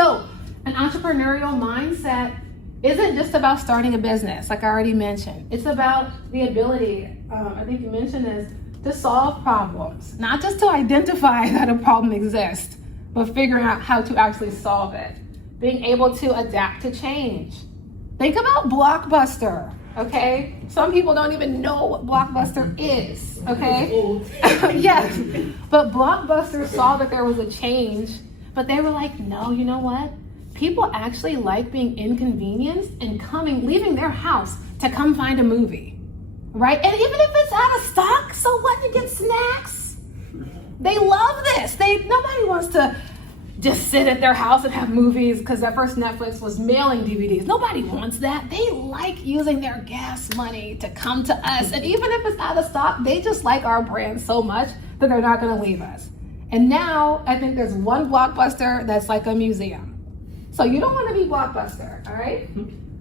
So an entrepreneurial mindset isn't just about starting a business, like I already mentioned. It's about the ability, I think you mentioned this, to solve problems, not just to identify that a problem exists, but figuring out how to actually solve it. Being able to adapt to change. Think about Blockbuster, okay? Some people don't even know what Blockbuster is, okay? Yes, but Blockbuster saw that there was a change, but they were like, no, you know what? People actually like being inconvenienced and leaving their house to come find a movie, right? And even if it's out of stock, so what? You get snacks. They love this. Nobody wants to just sit at their house and have movies, because at first Netflix was mailing DVDs. Nobody wants that. They like using their gas money to come to us. And even if it's out of stock, they just like our brand so much that they're not going to leave us. And now I think there's one Blockbuster that's like a museum. So you don't want to be Blockbuster, all right?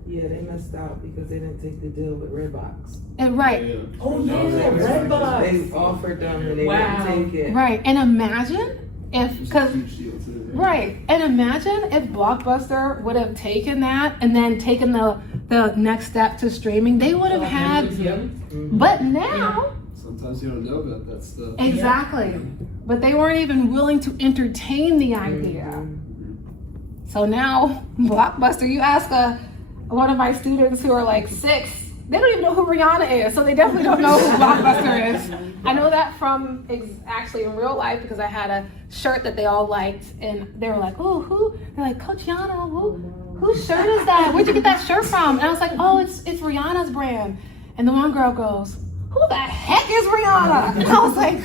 Yeah, they messed out because they didn't take the deal with Redbox. And right. Yeah. Oh yeah, Redbox. They offered them and they didn't take it. Right, and imagine if, and imagine if Blockbuster would have taken that and then taken the next step to streaming. They would have had, but now. Sometimes you don't know about that stuff. Exactly, but they weren't even willing to entertain the idea. So now, Blockbuster, you ask one of my students who are like 6, they don't even know who Rihanna is, so they definitely don't know who Blockbuster is. I know that from actually in real life, because I had a shirt that they all liked, and they were like, oh, who? They're like, Coach Yana, whose shirt is that? Where'd you get that shirt from? And I was like, oh, it's Rihanna's brand. And the one girl goes, who the heck is Rihanna? And I was like,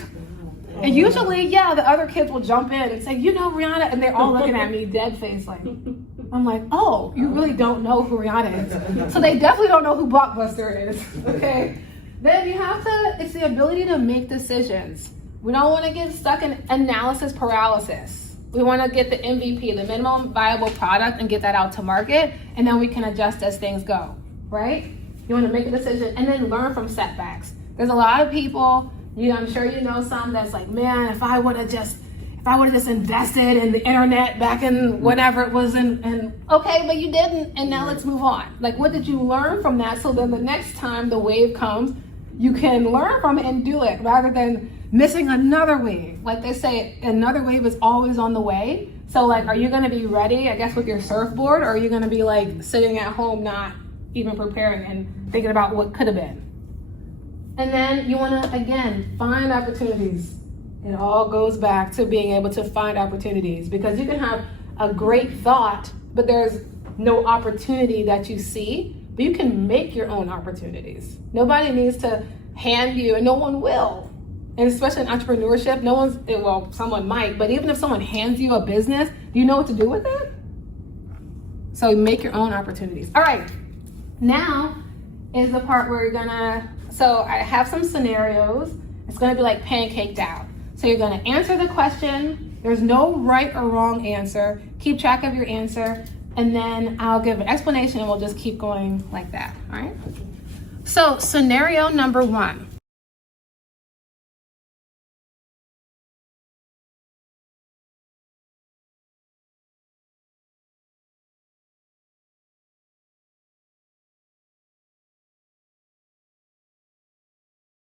and usually, the other kids will jump in and say, you know Rihanna, and they're all looking at me dead face like, I'm like, oh, you really don't know who Rihanna is. So they definitely don't know who Blockbuster is, okay? Then you have to, it's the ability to make decisions. We don't want to get stuck in analysis paralysis. We want to get the MVP, the minimum viable product, and get that out to market, and then we can adjust as things go, right? You want to make a decision and then learn from setbacks. There's a lot of people, I'm sure you know some that's like, man, if I would have just invested in the internet back in whenever it was and okay, but you didn't, and now let's move on. Like, what did you learn from that, so then the next time the wave comes, you can learn from it and do it, rather than missing another wave. Like they say, another wave is always on the way. So like, are you gonna be ready, I guess, with your surfboard, or are you gonna be like sitting at home not even preparing and thinking about what could have been? And then you want to, again, find opportunities. It all goes back to being able to find opportunities, because you can have a great thought, but there's no opportunity that you see, but you can make your own opportunities. Nobody needs to hand you, and no one will. And especially in entrepreneurship, someone might, but even if someone hands you a business, do you know what to do with it? So make your own opportunities. All right, now is the part where so I have some scenarios. It's gonna be like pancaked out. So you're gonna answer the question. There's no right or wrong answer. Keep track of your answer, and then I'll give an explanation and we'll just keep going like that, all right? So scenario number 1.